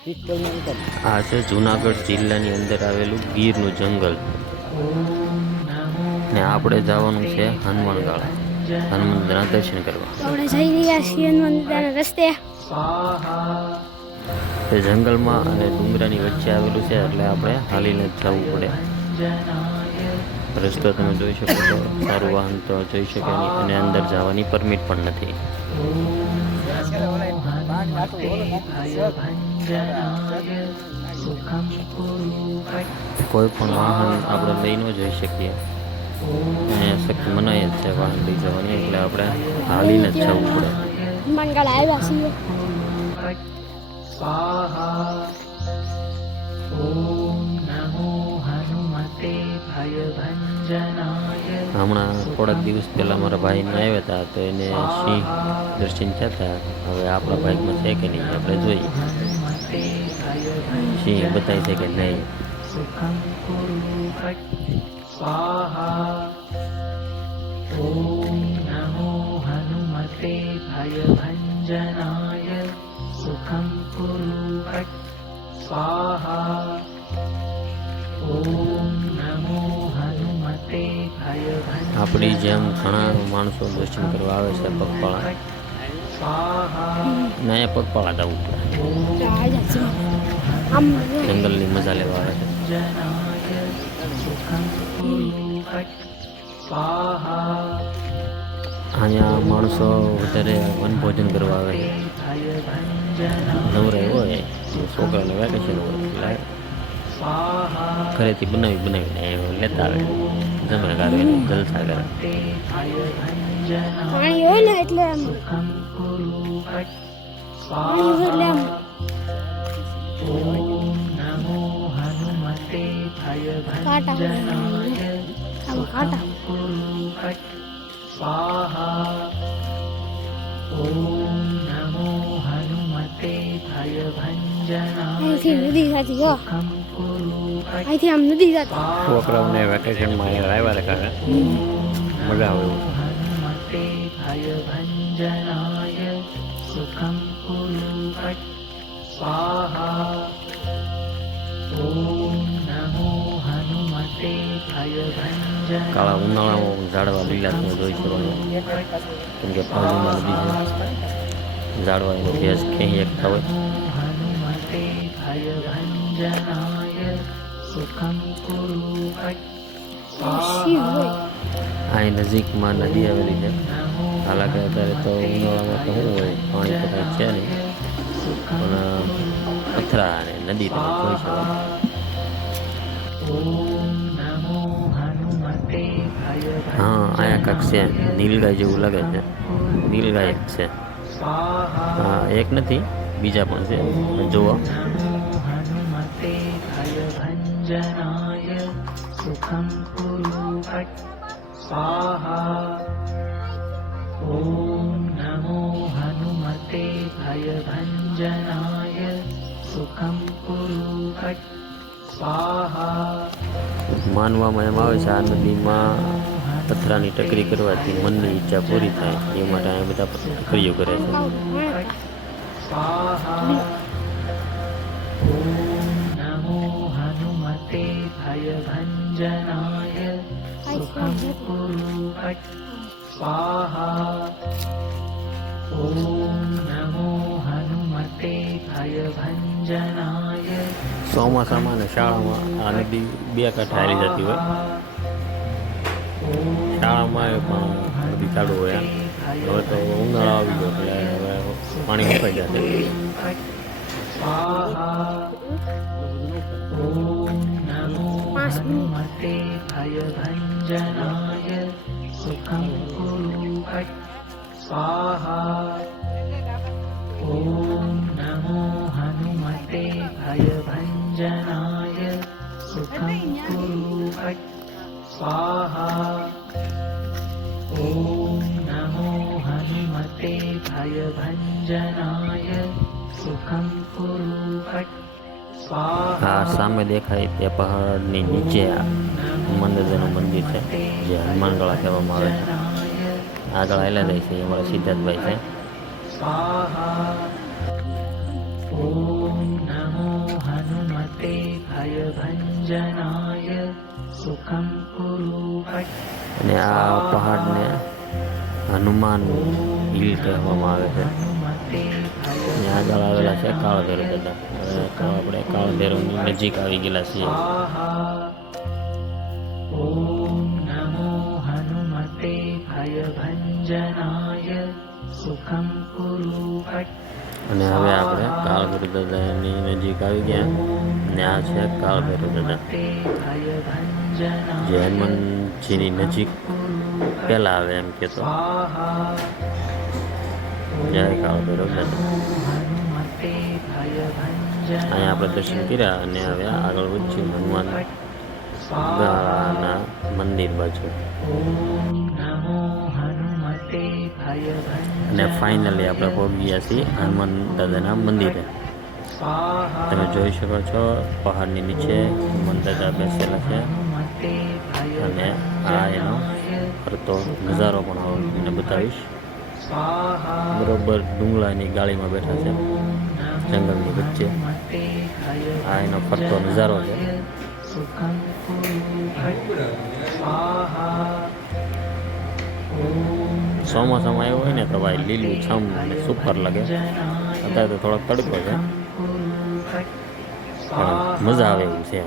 આ છે જુનાગઢ જિલ્લાની અંદર આવેલું ગીરનું જંગલ ને આપણે જવાનું છે હનુમાનગાળા હનુમાનના દર્શન કરવા. આપણે જઈ રહ્યા છીએ હનુમાનના રસ્તે. તે જંગલમાં અને ડુંગરાની વચ્ચે આવેલું છે એટલે આપણે હાલીને જ જવું પડે. રસ્તો તમે જોઈ શકો છો, સારું વાહન તો જોઈ શકે નહીં અને અંદર જવાની પરમિટ પણ નથી. કોઈ પણ વાહન આપણે લઈ ન જઈ શકીએ અને શક્તિ મનાય જ છે વાહન લઈ જવાની, એટલે આપણે હાલીને જ જવું પડે. હનુમાનગાળા આવ્યા છીએ. હમણાં થોડાક દિવસ પહેલાં મારા ભાઈને આવ્યા હતા તો એને સિંહ દર્શન થયા હતા. હવે આપણા બાઇકમાં છે કે નહીં આપણે જોઈએ. સિંહ બતાય છે કે નહીં. આપણી જેમ ઘણા માણસો દર્શન કરવા આવે છે પગપાળા, ને અહીંયા પગપાળા જવું પડે. જંગલની મજા લેવા આવે છે. અહીંયા માણસો વધારે વનભોજન કરવા આવે છે. નવરાય હોય છોકરાને વેકેશન હોય એટલે ઘરેથી બનાવીને લેતા આવે, જમે કરે, જલસા કરે. પાણી હોય ને એટલે અહીંથી નદી જતી હો, અહીંથી આમ નદી જતી. છોકરાઓને વેકેશનમાં આવ્યા રાખે મજા આવે. કાળા ઉનાળામાં ઝાડવા લીલા તમે જોઈ શકો છો, કેમ કે પાણીમાં નદી છે. ઝાડવા એનો ભેજ ક્યાંય એકતા હોય. અહીં નજીકમાં નદી આવેલી છે. હાલાકે અત્યારે તો ઉનાળામાં તો શું હોય, પાણી તો કાંઈ છે નહીં, પણ પથરા અને નદી તમે જોઈ શકો. હા, અહીંયા કાંક છે નીલગાય જેવું લાગે છે. નીલગાય એક છે. હા, એક નથી, બીજા પણ છે જોવા. માનવામાં એમ આવે છે આ નદીમાં પથરાની ટકરી કરવાથી મનની ઈચ્છા પૂરી થાય, એ માટે આ બધા ટકરીઓ કરે છે. ચોમાસામાં અને શાળામાં આ નદી બે કાંઠે હાલી જતી હોય. શાળામાં પણ નદી ચાલુ હોય. હવે તો ઉનાળો આવી ગયો એટલે હવે પાણી મુકાઈ જશે. આ સામે દેખાય તે પહાડની નીચે હનુમાનદાદાનું મંદિર છે, જે હનુમાનગાળા કહેવામાં આવે છે. આગળ આવેલા જાય છે એ અમારા સિદ્ધાર્થભાઈ છે. અને આ પહાડને હનુમાન હિલ કહેવામાં આવે છે. અને આગળ આવેલા છે કાળભૈરવ દાદા. હવે તો આપણે કાળભૈરવની નજીક આવી ગયેલા છીએ. ઓમ નમો હનુમતે ભયભંજનાય સુખમ કુરુ ભટ્ટ. અને હવે આપણે કાળભૈરવ દાદાની નજીક આવી ગયા. અને આ છે કાળભૈરવ દાદા, જે હનુમાનજીની નજીક પહેલા આવે એમ કહેતો. જય કાળભૈરવ દાદા. અહીંયા આપણે દર્શન કર્યા અને હવે આગળ વધ્યું હનુમાન દાદાના મંદિર બાજુ. અને ફાઇનલી આપણે પહોંચી ગયા છીએ હનુમાન દાદાના મંદિરે. તમે જોઈ શકો છો પહાડની નીચે હનુમાન દાદા બેસેલા છે. અને આ એનો ફરતો નજારો પણ હું તમને બતાવીશ. બરોબર ડુંગળાની ગાળીમાં બેઠા છે જંગલની વચ્ચે. આ એનો ફરતો નજારો છે. ચોમાસામાં આવ્યો હોય ને તો ભાઈ લીલું છમ સુપર લાગે. અત્યારે તો થોડોક તડકો છે પણ મજા આવે એવું છે.